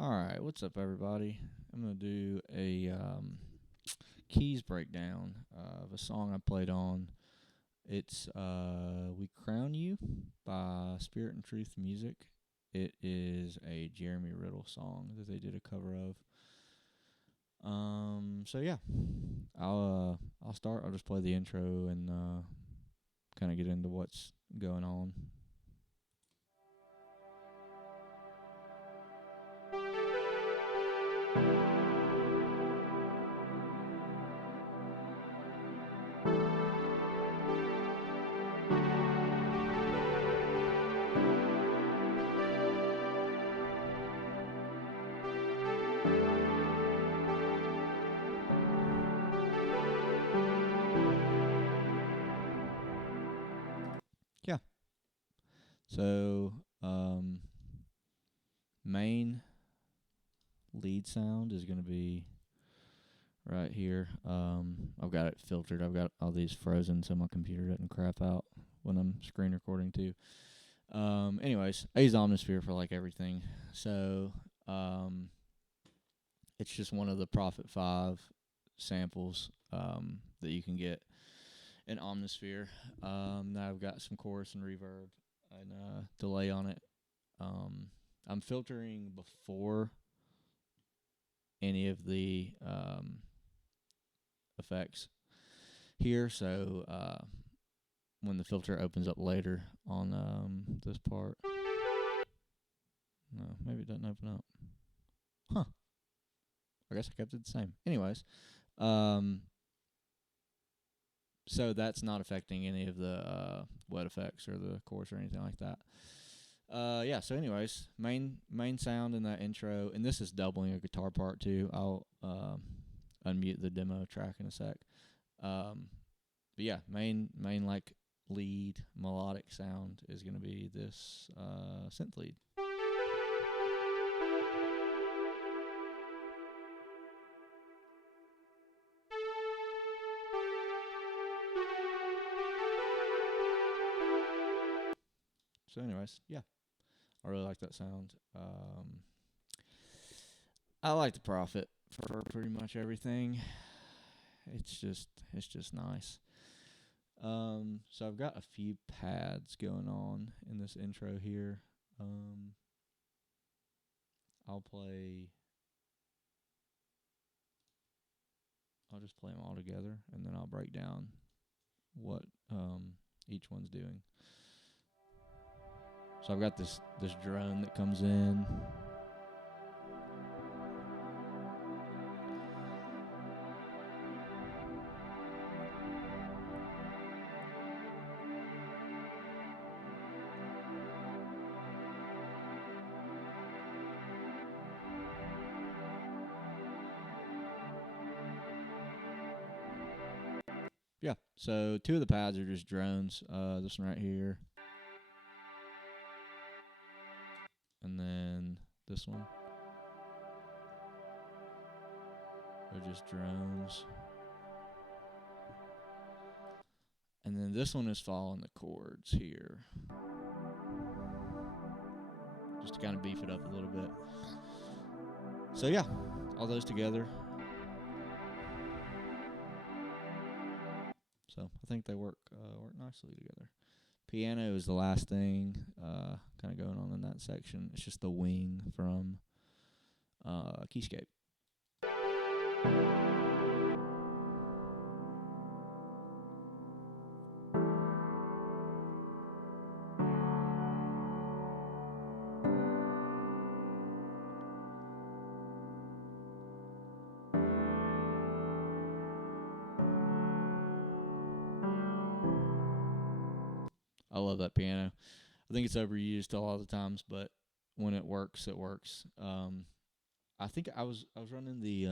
All right, what's up, everybody? I'm gonna do a keys breakdown of a song I played on. It's "We Crown You" by Spirit and Truth Music. It is a Jeremy Riddle song that they did a cover of. So yeah, I'll start. I'll just play the intro and kind of get into what's going on. Yeah. So main lead sound is gonna be right here. I've got it filtered. I've got all these frozen so my computer doesn't crap out when I'm screen recording too. Anyways, I use Omnisphere for like everything. So, it's just one of the Prophet 5 samples that you can get in Omnisphere. Now I've got some chorus and reverb and delay on it. I'm filtering before any of the effects here, so when the filter opens up later on this part, no, maybe it doesn't open up. Huh? I guess I kept it the same. Anyways, um, so that's not affecting any of the wet effects or the chorus or anything like that. Yeah. So, anyways, main sound in that intro, and this is doubling a guitar part too. I'll unmute the demo track in a sec. But yeah, main like lead melodic sound is gonna be this synth lead. So, anyways, yeah, I really like that sound. I like the Prophet for pretty much everything. It's just nice. So I've got a few pads going on in this intro here. Um, I'll play. I'll just play them all together, and then I'll break down what each one's doing. So I've got this drone that comes in. Yeah. So two of the pads are just drones. This one right here, and then this one are just drones. And then this one is following the chords here, just to kind of beef it up a little bit. So yeah, all those together. So I think they work nicely together. Piano is the last thing kind of going on in that section. It's just the wing from Keyscape. I love that piano. I think it's overused a lot of the times, but when it works, it works. I think I was running the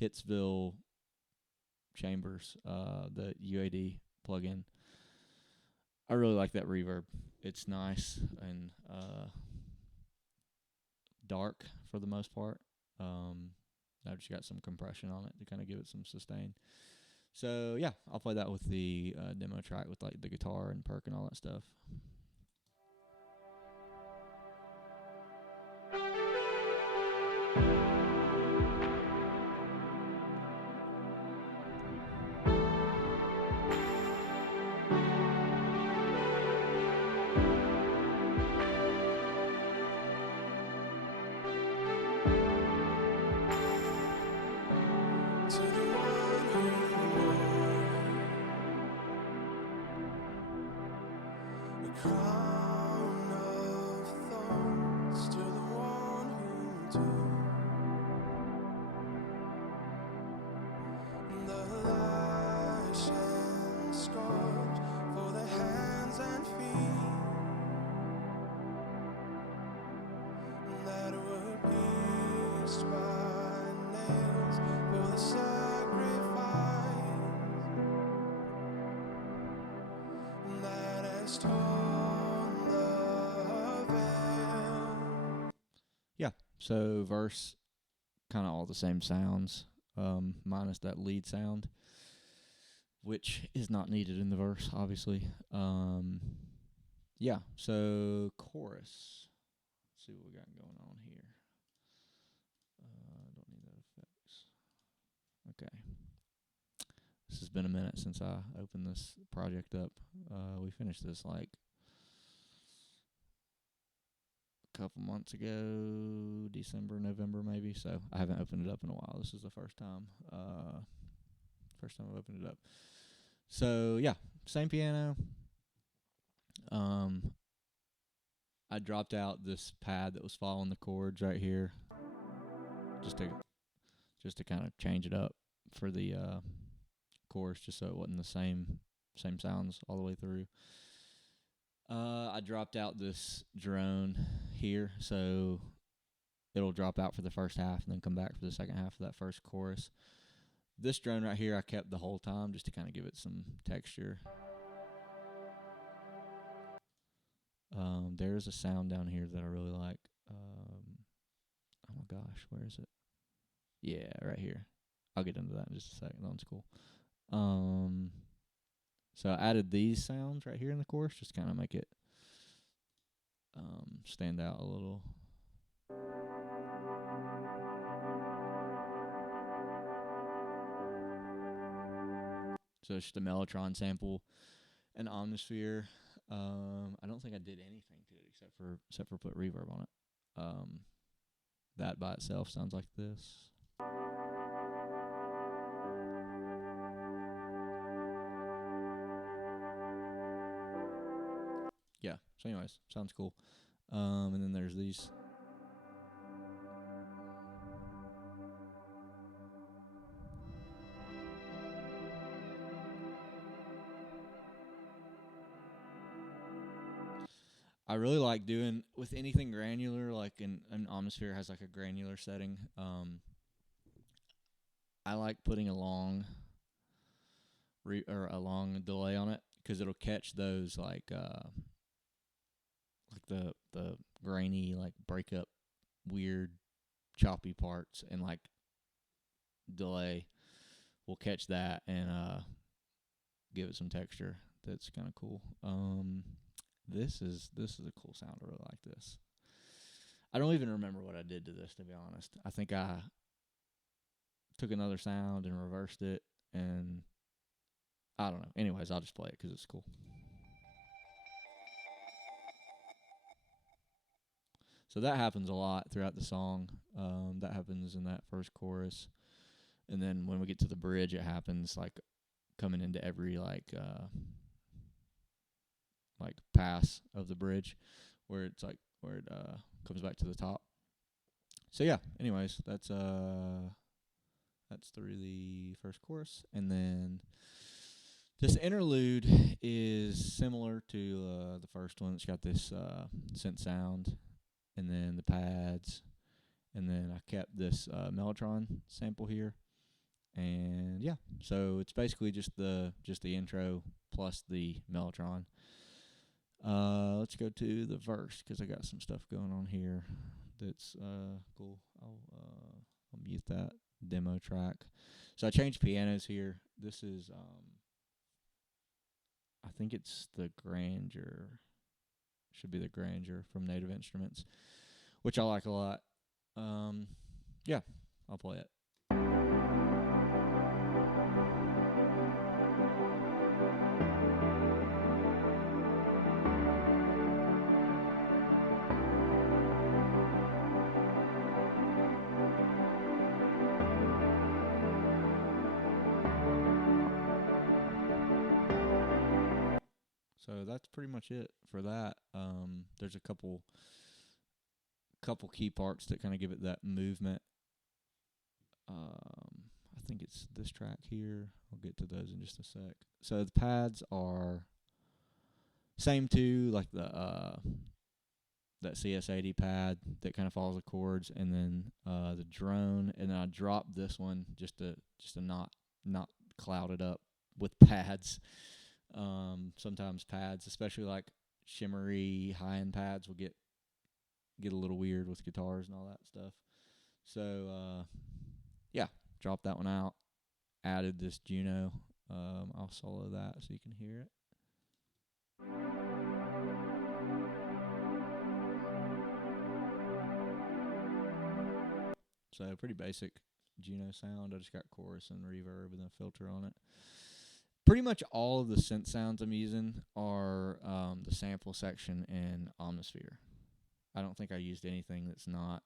Hitsville Chambers, the UAD plugin. I really like that reverb. It's nice and dark for the most part. I've just got some compression on it to kind of give it some sustain. So yeah, I'll play that with the demo track with like the guitar and perk and all that stuff. yeah, so verse, kind of all the same sounds, minus that lead sound, which is not needed in the verse, obviously. Yeah, so chorus. Let's see what we got going on here. Don't need that effects. Okay. This has been a minute since I opened this project up. We finished this like a couple months ago, December, November maybe. So I haven't opened it up in a while. This is the first time. First time I've opened it up. So yeah, same piano. I dropped out this pad that was following the chords right here, just to kind of change it up for the chorus, just so it wasn't the same sounds all the way through. I dropped out this drone here, so it'll drop out for the first half and then come back for the second half of that first chorus. This drone right here I kept the whole time just to kind of give it some texture. There's a sound down here that I really like. Oh my gosh, where is it? Yeah, right here. I'll get into that in just a second. That one's cool. So I added these sounds right here in the chorus, just kind of make it stand out a little. So it's just a Mellotron sample, an Omnisphere. I don't think I did anything to it except for put reverb on it. That by itself sounds like this. Yeah. So, anyways, sounds cool. And then there's these. I really like doing with anything granular, like an Omnisphere has like a granular setting. I like putting a long a long delay on it because it'll catch those like the grainy, like break up weird choppy parts, and like delay will catch that and give it some texture. That's kind of cool. This is a cool sound. I really like this. I don't even remember what I did to this, to be honest. I think I took another sound and reversed it, and I don't know. Anyways, I'll just play it because it's cool. So that happens a lot throughout the song. That happens in that first chorus, and then when we get to the bridge, it happens like coming into every like pass of the bridge, where it's like where it comes back to the top. So yeah. Anyways, that's the really first chorus, and then this interlude is similar to the first one. It's got this synth sound, and then the pads, and then I kept this Mellotron sample here, and yeah. So it's basically just the intro plus the Mellotron. Let's go to the verse because I got some stuff going on here that's cool. I'll mute that demo track. So I changed pianos here. This is I think it's the Grandeur. Should be the Grandeur from Native Instruments, which I like a lot. Yeah, I'll play it. So that's pretty much it for that. There's a couple key parts that kind of give it that movement. I think it's this track here. I'll get to those in just a sec. So the pads are same too, like the that CS80 pad that kind of follows the chords, and then the drone, and then I dropped this one just to not cloud it up with pads. Sometimes pads, especially like shimmery high end pads, will get get a little weird with guitars and all that stuff. So yeah, dropped that one out. Added this Juno. I'll solo that so you can hear it. So pretty basic Juno sound. I just got chorus and reverb and a filter on it. Pretty much all of the synth sounds I'm using are the sample section in Omnisphere. I don't think I used anything that's not.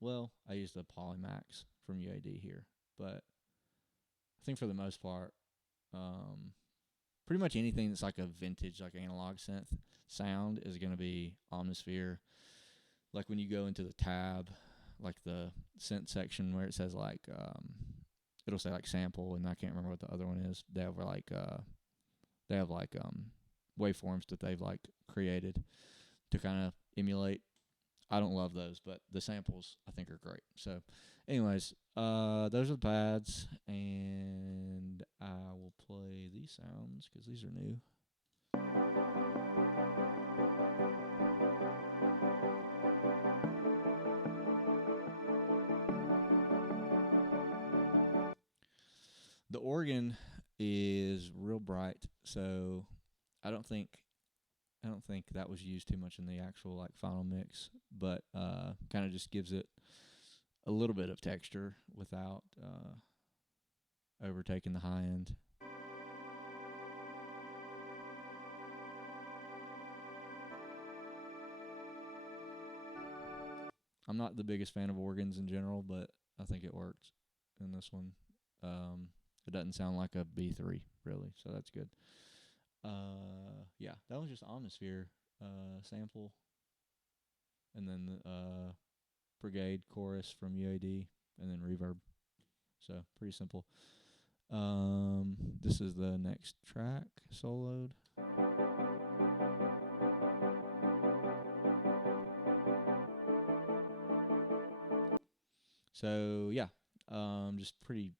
Well, I used the Polymax from UAD here, but I think for the most part, pretty much anything that's like a vintage, like analog synth sound is going to be Omnisphere. Like when you go into the tab, like the synth section where it says like, it'll say like sample, and I can't remember what the other one is. They have like waveforms that they've like created to kind of emulate. I don't love those, but the samples I think are great. So, anyways, those are the pads, and I will play these sounds because these are new. The organ is real bright, so I don't think that was used too much in the actual like final mix, but kind of just gives it a little bit of texture without overtaking the high end. I'm not the biggest fan of organs in general, but I think it worked in this one. It doesn't sound like a B3 really, so that's good. Yeah, that was just Omnisphere sample, and then the Brigade chorus from UAD, and then reverb. So pretty simple. This is the next track soloed. So yeah, just pretty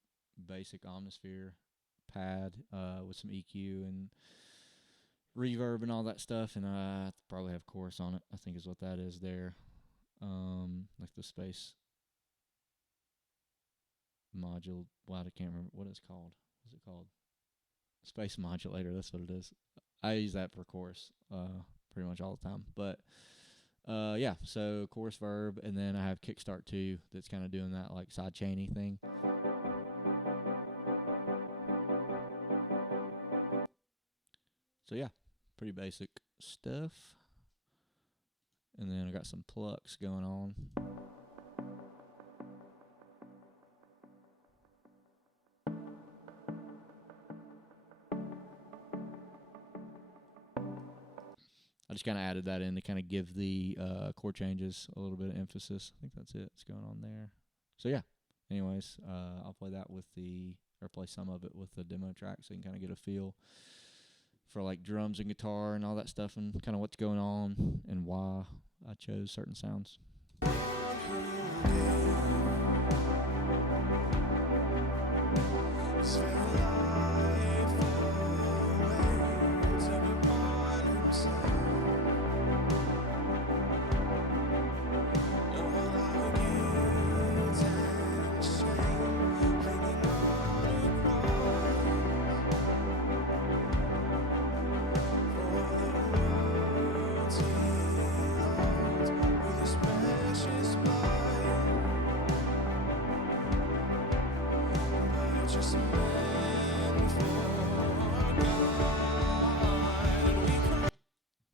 basic Omnisphere pad with some EQ and reverb and all that stuff, and I probably have chorus on it. I think is what that is there. Like the space module. Wow, I can't remember what it's called. What's it called? Space modulator. That's what it is. I use that for chorus pretty much all the time. But yeah, so chorus verb, and then I have Kickstart 2 that's kind of doing that like side chainy thing. So yeah, pretty basic stuff. And then I got some plucks going on. I just kind of added that in to kind of give the chord changes a little bit of emphasis. I think that's it. It's going on there. So yeah. Anyways, I'll play that with or play some of it with the demo track so you can kind of get a feel for like drums and guitar and all that stuff, and kind of what's going on and why I chose certain sounds.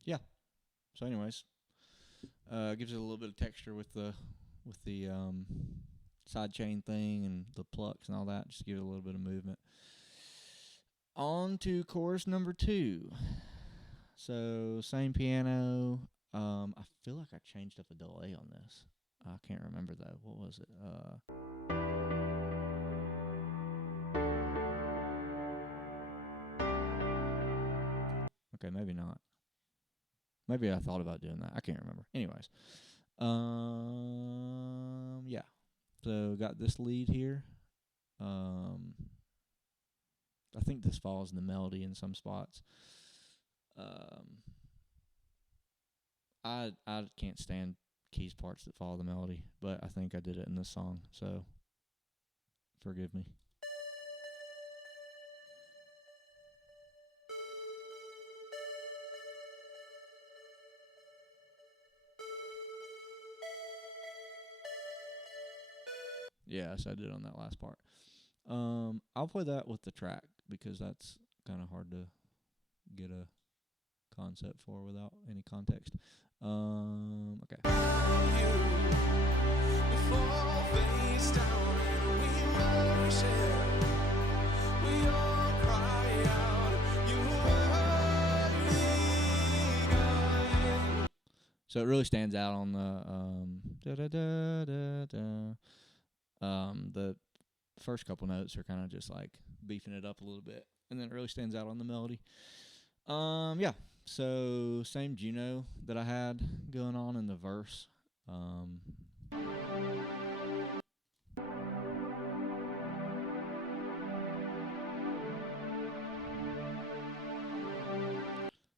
Yeah. So anyways, gives it a little bit of texture with the side chain thing and the plucks and all that. Just give it a little bit of movement. On to chorus number 2. So same piano. I feel like I changed up a delay on this. I can't remember though. What was it? Okay, maybe not. Maybe I thought about doing that. I can't remember. Anyways, yeah. So got this lead here. I think this falls in the melody in some spots. I can't stand keys parts that follow the melody, but I think I did it in this song, so forgive me. Yeah, so I did it on that last part. I'll play that with the track because that's kind of hard to get a concept for without any context. Okay. So it really stands out on the first couple notes are kind of just like beefing it up a little bit, and then it really stands out on the melody. Yeah. So same Juno that I had going on in the verse.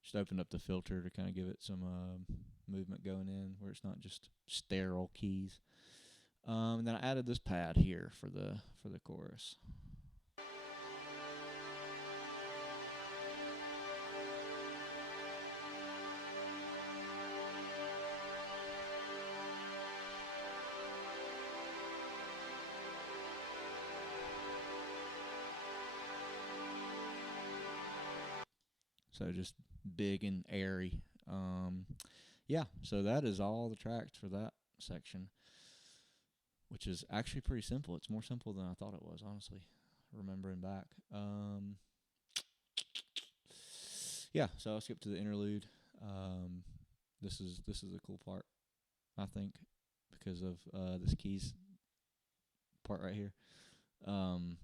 Just opened up the filter to kind of give it some movement going in, where it's not just sterile keys. And then I added this pad here for the chorus. So just big and airy. Yeah, so that is all the tracks for that section, which is actually pretty simple. It's more simple than I thought it was, honestly, remembering back. Yeah, so I'll skip to the interlude. This is a cool part, I think, because of this keys part right here.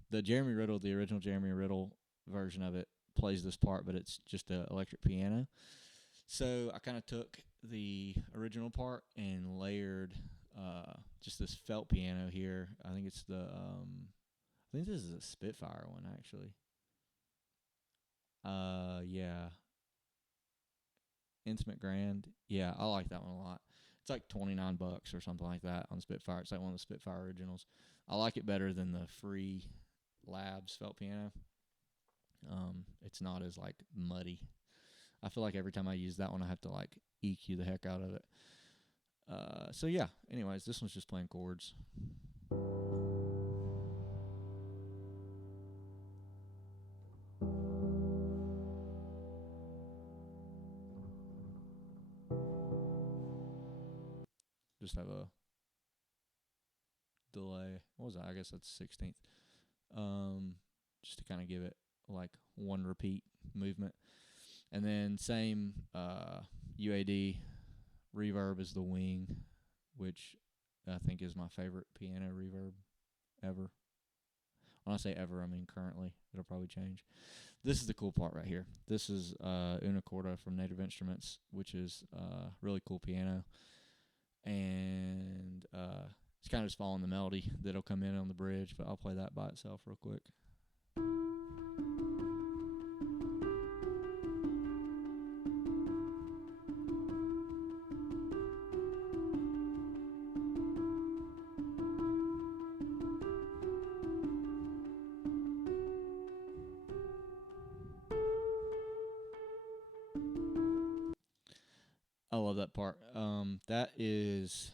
The Jeremy Riddle, the original Jeremy Riddle version of it, plays this part, but it's just an electric piano. So I kind of took the original part and layered just this felt piano here. I think it's the I think this is a Spitfire one, actually. Yeah, Intimate Grand. Yeah, I like that one a lot. It's like $29 or something like that on Spitfire. It's like one of the Spitfire originals. I like it better than the free Labs felt piano. It's not as like muddy. I feel like every time I use that one, I have to like EQ the heck out of it. So yeah. Anyways, this one's just playing chords. Just have a delay. What was that? I guess that's 16th. Just to kind of give it like one repeat movement. And then same UAD reverb is the wing, which I think is my favorite piano reverb ever. When I say ever, I mean currently. It'll probably change. This is the cool part right here. This is Una Corda from Native Instruments, which is really cool piano. And it's kind of just following the melody that'll come in on the bridge, but I'll play that by itself real quick. I love that part. That is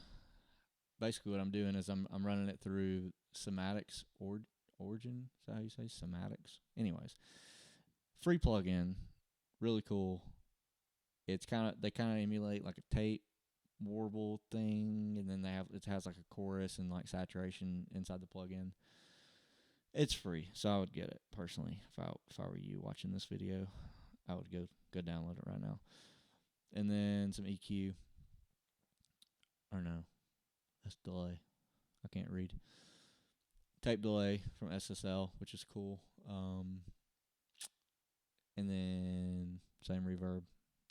basically what I'm doing is I'm running it through Somatics Origin. Is that how you say Somatics? Anyways, free plugin, really cool. It's they kind of emulate like a tape warble thing, and then it has like a chorus and like saturation inside the plugin. It's free, so I would get it personally. If I were you watching this video, I would go download it right now. And then some EQ. Or no, that's delay. I can't read. Tape delay from SSL, which is cool. And then same reverb,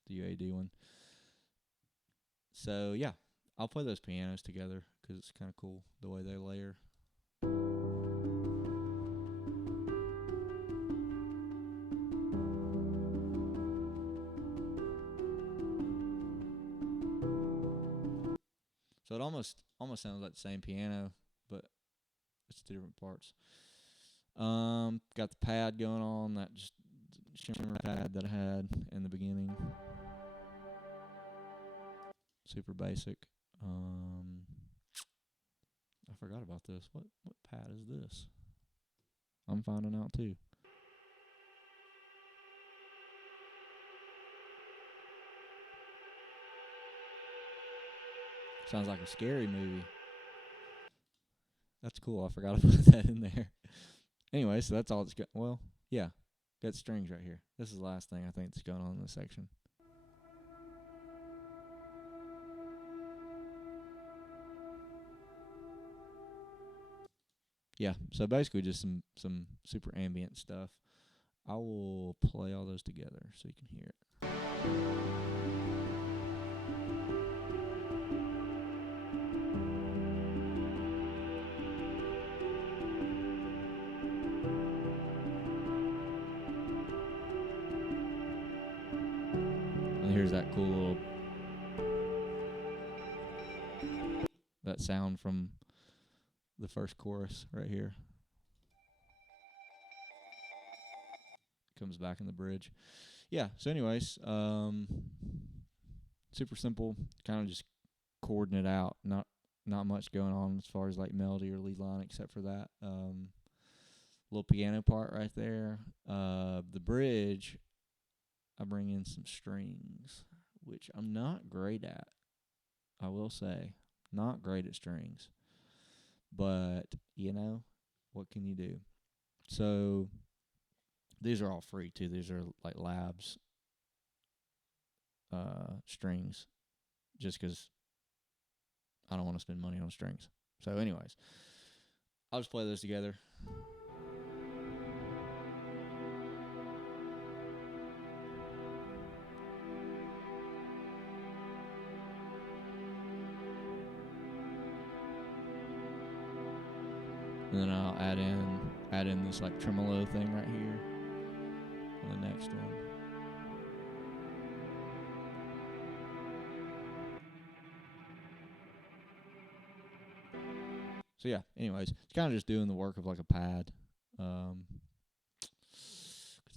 the UAD one. So yeah, I'll play those pianos together because it's kind of cool the way they layer. almost sounds like the same piano, but it's two different parts. Got the pad going on, that just shimmer pad that I had in the beginning. Super basic. I forgot about this. What pad is this? I'm finding out too. Sounds like a scary movie. That's cool. I forgot to put that in there. Anyway, so that's all it's got. Well, yeah, got strings right here. This is the last thing I think that's going on in this section. Yeah, so basically just some super ambient stuff. I will play all those together so you can hear it. And here's that cool little that sound from the first chorus right here. Comes back in the bridge. Yeah, so anyways, super simple, kind of just chording it out. Not much going on as far as like melody or lead line except for that little piano part right there. The bridge, I bring in some strings, which I'm not great at. I will say, not great at strings. But, you know, what can you do? So, these are all free, too. These are, like, Labs strings, just because I don't want to spend money on strings. So, anyways, I'll just play those together. And then I'll add in this like tremolo thing right here on the next one. So yeah, anyways, it's kind of just doing the work of like a pad. Because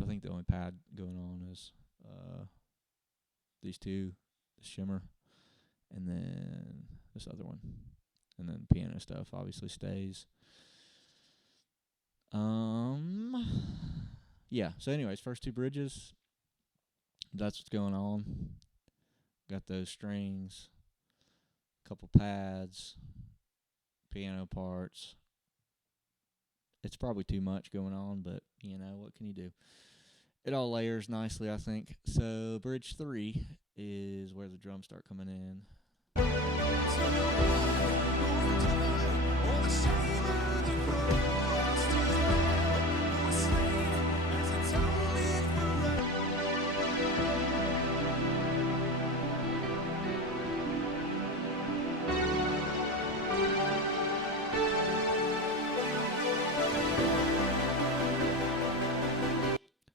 I think the only pad going on is these two, the shimmer, and then this other one. And then piano stuff obviously stays. Yeah, so anyways, first two bridges, that's what's going on. Got those strings, couple pads, piano parts. It's probably too much going on, but, you know, what can you do? It all layers nicely, I think. So bridge 3 is where the drums start coming in.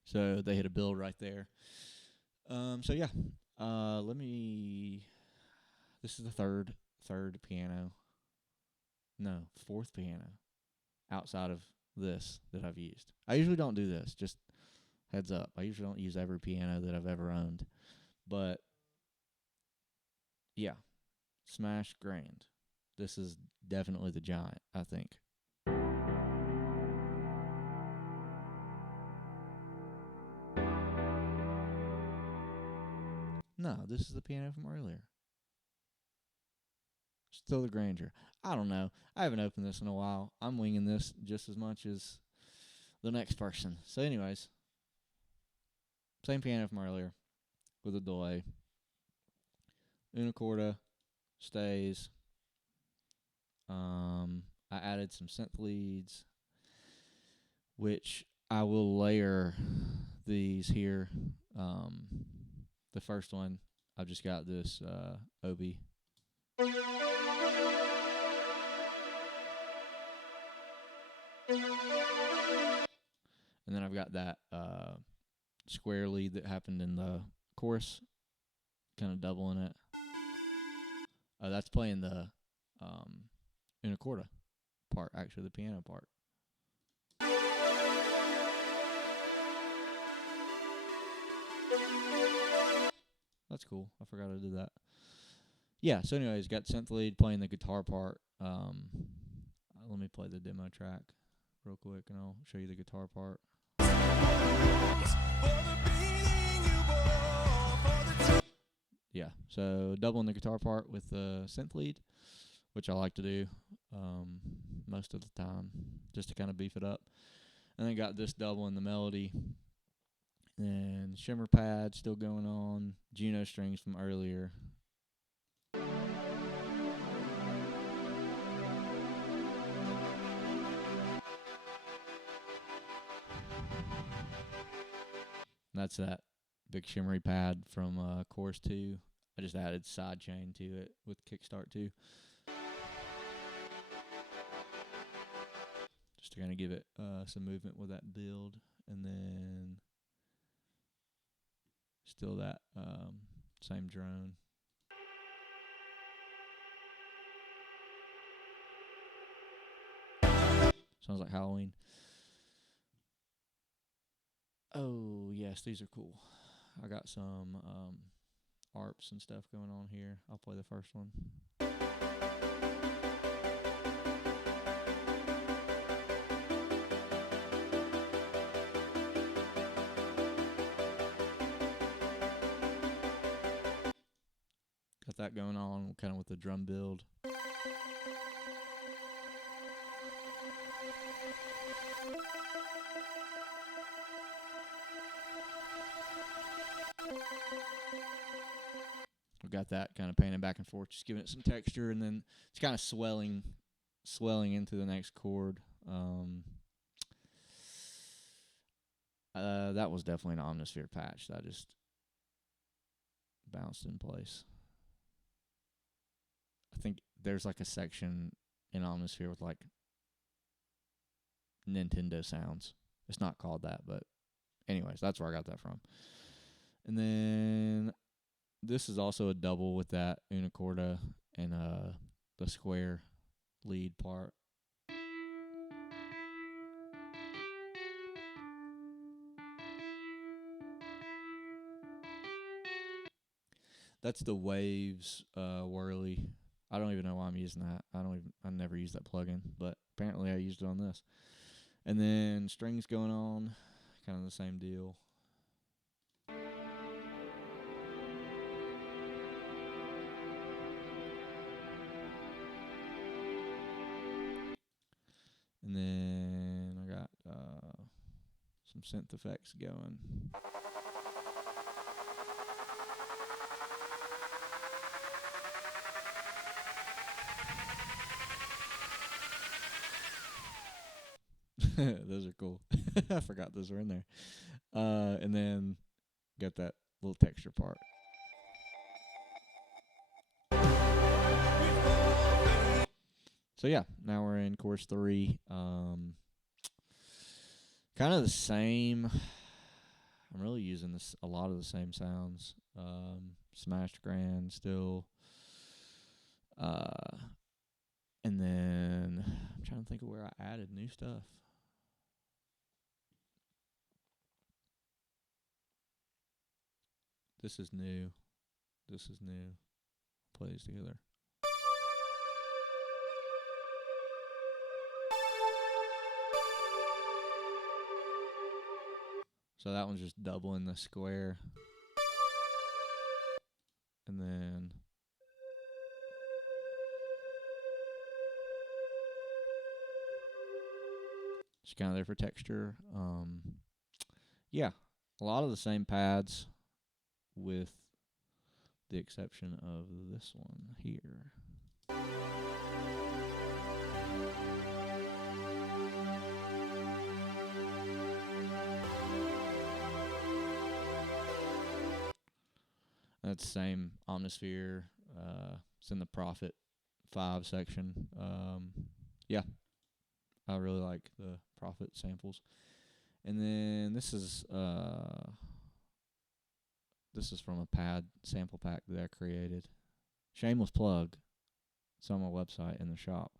So they hit a build right there. So yeah, this is the third piano. No, fourth piano outside of this that I've used. I usually don't do this, just heads up. I usually don't use every piano that I've ever owned. But yeah, smash grand. This is definitely the giant, I think. No, this is the piano from earlier. Still the Granger. I don't know. I haven't opened this in a while. I'm winging this just as much as the next person. So, anyways, same piano from earlier with a delay. Una corda stays. I added some synth leads, which I will layer these here. The first one, I've just got this Obi. And then I've got that square lead that happened in the chorus, kind of doubling it. That's playing the Unicorda part, actually, the piano part. That's cool. I forgot I did that. Yeah, so anyways, got synth lead playing the guitar part. Let me play the demo track real quick, and I'll show you the guitar part. Yeah, so doubling the guitar part with the synth lead, which I like to do most of the time, just to kind of beef it up. And then got this double in the melody, and shimmer pad still going on, Juno strings from earlier. That's that big shimmery pad from Chorus 2. I just added sidechain to it with Kickstart 2. Just to kind of give it some movement with that build. And then still that same drone. Sounds like Halloween. Oh, yes, these are cool. I got some ARPs and stuff going on here. I'll play the first one. Got that going on kind of with the drum build. I've got that kind of painting back and forth, just giving it some texture, and then it's kind of swelling into the next chord. That was definitely an Omnisphere patch that just bounced in place. I think there's like a section in Omnisphere with like Nintendo sounds. It's not called that, but anyways, that's where I got that from. And then this is also a double with that Unicorda and the square lead part. That's the Waves Whirly. I don't even know why I'm using that. I never used that plugin, but apparently I used it on this. And then strings going on, kind of the same deal. And then I got some synth effects going. Those are cool. I forgot those were in there. And then got that little texture part. So yeah, now we're in chorus 3. Kind of the same. I'm really using a lot of the same sounds. Smashed Grand still. And then I'm trying to think of where I added new stuff. This is new. Play these together. So that one's just doubling the square. And then just kind of there for texture. Yeah, a lot of the same pads with the exception of this one here. That's the same Omnisphere. It's in the Prophet 5 section. Yeah, I really like the Prophet samples. And then this is from a pad sample pack that I created. Shameless plug. It's on my website in the shop.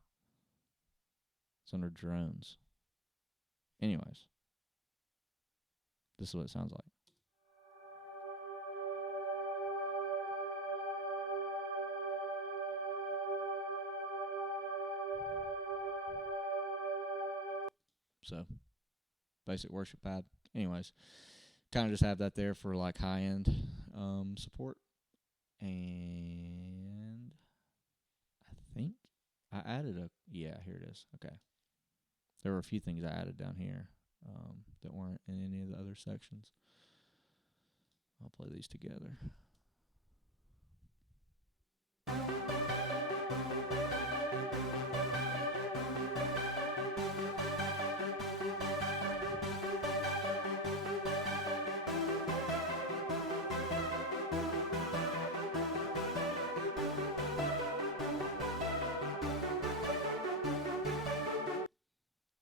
It's under drones. Anyways, this is what it sounds like. So, basic worship pad. Anyways, kind of just have that there for like high end support. And I think I added yeah, here it is. Okay. There were a few things I added down here that weren't in any of the other sections. I'll play these together.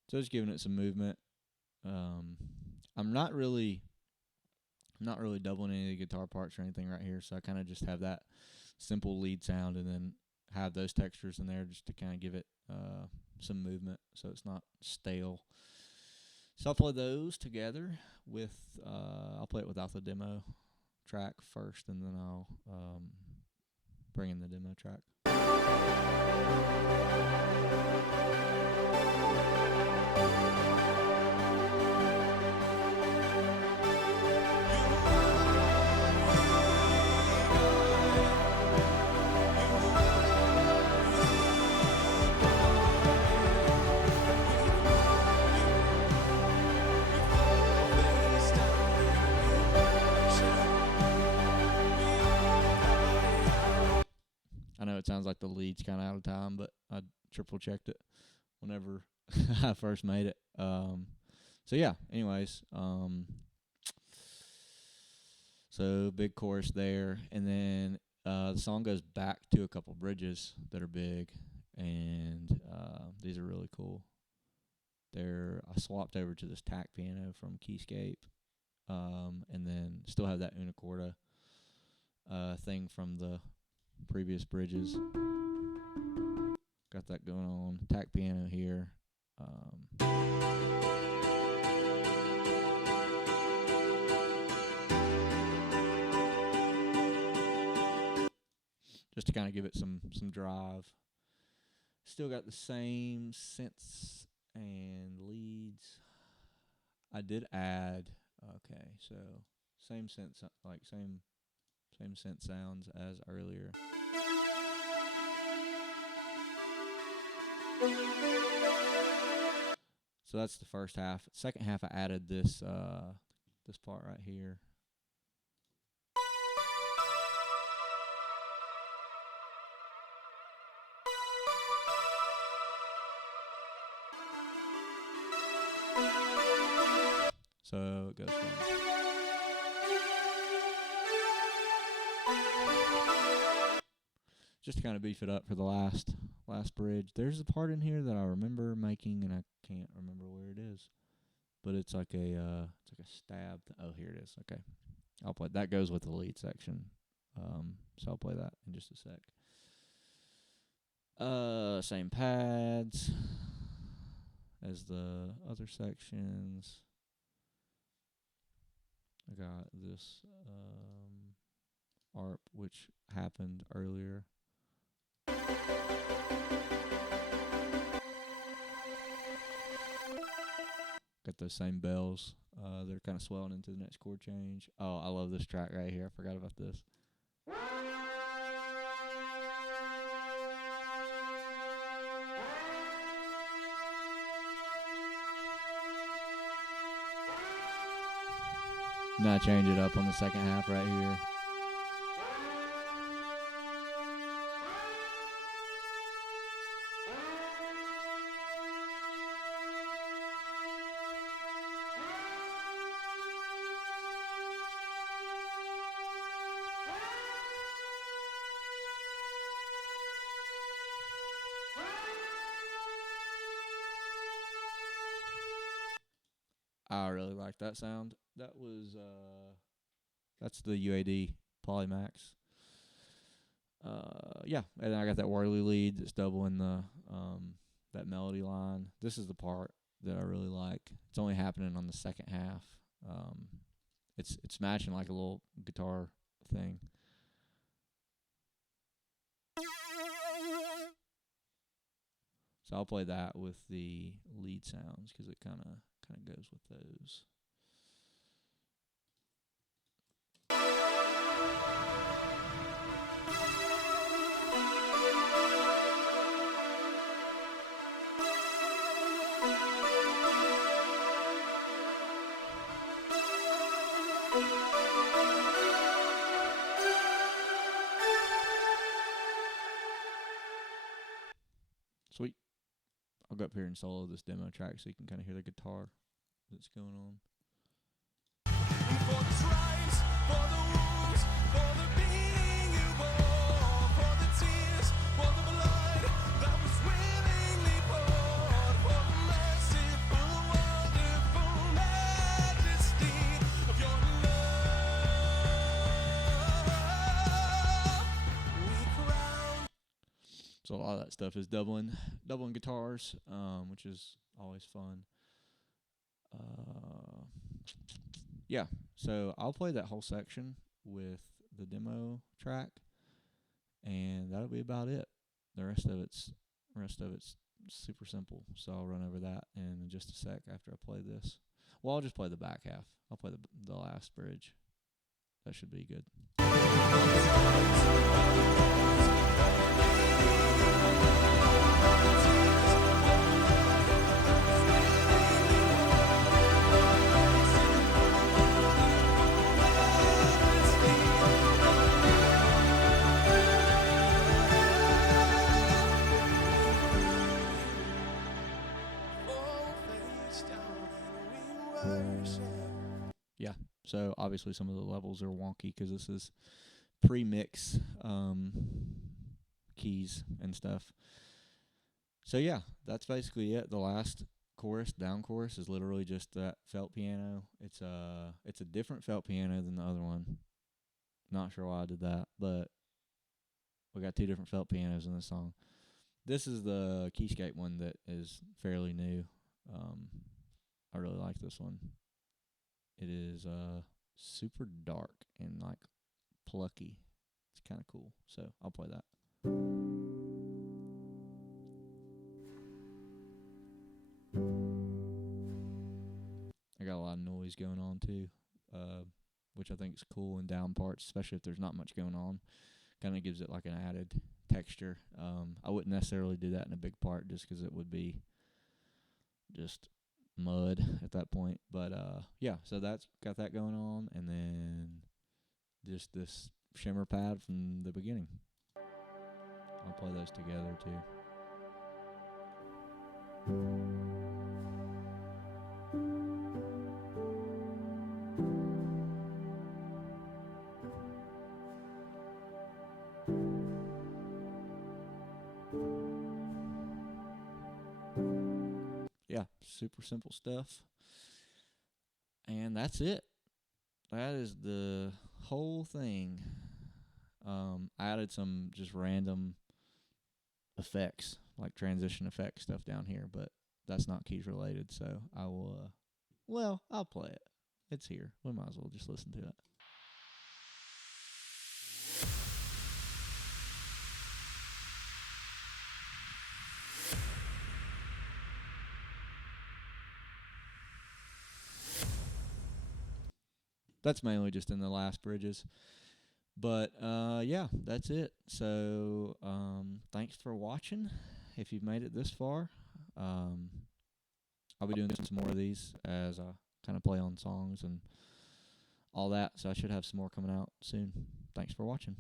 So just giving it some movement. I'm not really doubling any of the guitar parts or anything right here, so I kind of just have that simple lead sound and then have those textures in there just to kind of give it some movement so it's not stale. So I'll play those together with, I'll play it without the demo track first, and then I'll bring in the demo track. I know it sounds like the lead's kind of out of time, but I triple checked it whenever I first made it. So yeah, anyways, so big chorus there, and then the song goes back to a couple bridges that are big, and these are really cool. I swapped over to this tack piano from Keyscape, and then still have that Unicorda thing from the previous bridges. Got that going on. Tack piano here. Just to kind of give it some drive. Still got the same synths and leads. I did add, okay, so same synth, like same synth sounds as earlier. So that's the first half. Second half, I added this this part right here. So it goes from just to kind of beef it up for the last bridge. There's a part in here that I remember making, and I can't remember where it is. But it's like a stab. Oh, here it is. Okay, I'll play. That goes with the lead section. So I'll play that in just a sec. Same pads as the other sections. I got this ARP, which happened earlier. Got those same bells. They're kind of swelling into the next chord change. Oh, I love this track right here. I forgot about this. Now I change it up on the second half right here. I really like that sound. That was that's the UAD Polymax. Yeah, and I got that whirly lead that's doubling the that melody line. This is the part that I really like. It's only happening on the second half. Um, it's matching like a little guitar thing. So I'll play that with the lead sounds because it kind of goes with those. Sweet. I'll go up here and solo this demo track so you can kind of hear the guitar that's going on. For the stripes, for the wounds, for the beating you bore, for the tears, for the blood that was willingly poured, for the merciful, wonderful majesty of your love. We crown. So a lot of that stuff is doubling guitars, which is always fun. Yeah, so I'll play that whole section with the demo track, and that'll be about it. The rest of it's super simple. So I'll run over that in just a sec after I play this. Well, I'll just play the back half. I'll play the last bridge. That should be good. Yeah, so obviously some of the levels are wonky because this is pre-mix keys and stuff. So yeah, that's basically it. The last chorus, down chorus, is literally just that felt piano. It's a different felt piano than the other one. Not sure why I did that, but we got two different felt pianos in this song. This is the Keyscape one that is fairly new. I really like this one. It is super dark and like plucky. It's kind of cool. So I'll play that. I got a lot of noise going on too, which I think is cool in down parts, especially if there's not much going on. Kind of gives it like an added texture. I wouldn't necessarily do that in a big part just because it would be just mud at that point. But yeah, so that's got that going on, and then just this shimmer pad from the beginning. I'll play those together too. Yeah, super simple stuff. And that's it. That is the whole thing. I added some just random effects, like transition effect stuff down here, but that's not keys related, so I will, I'll play it. It's here. We might as well just listen to it. That's mainly just in the last bridges. But yeah, that's it. So thanks for watching. If you've made it this far, I'll be doing some more of these as I kind of play on songs and all that. So I should have some more coming out soon. Thanks for watching.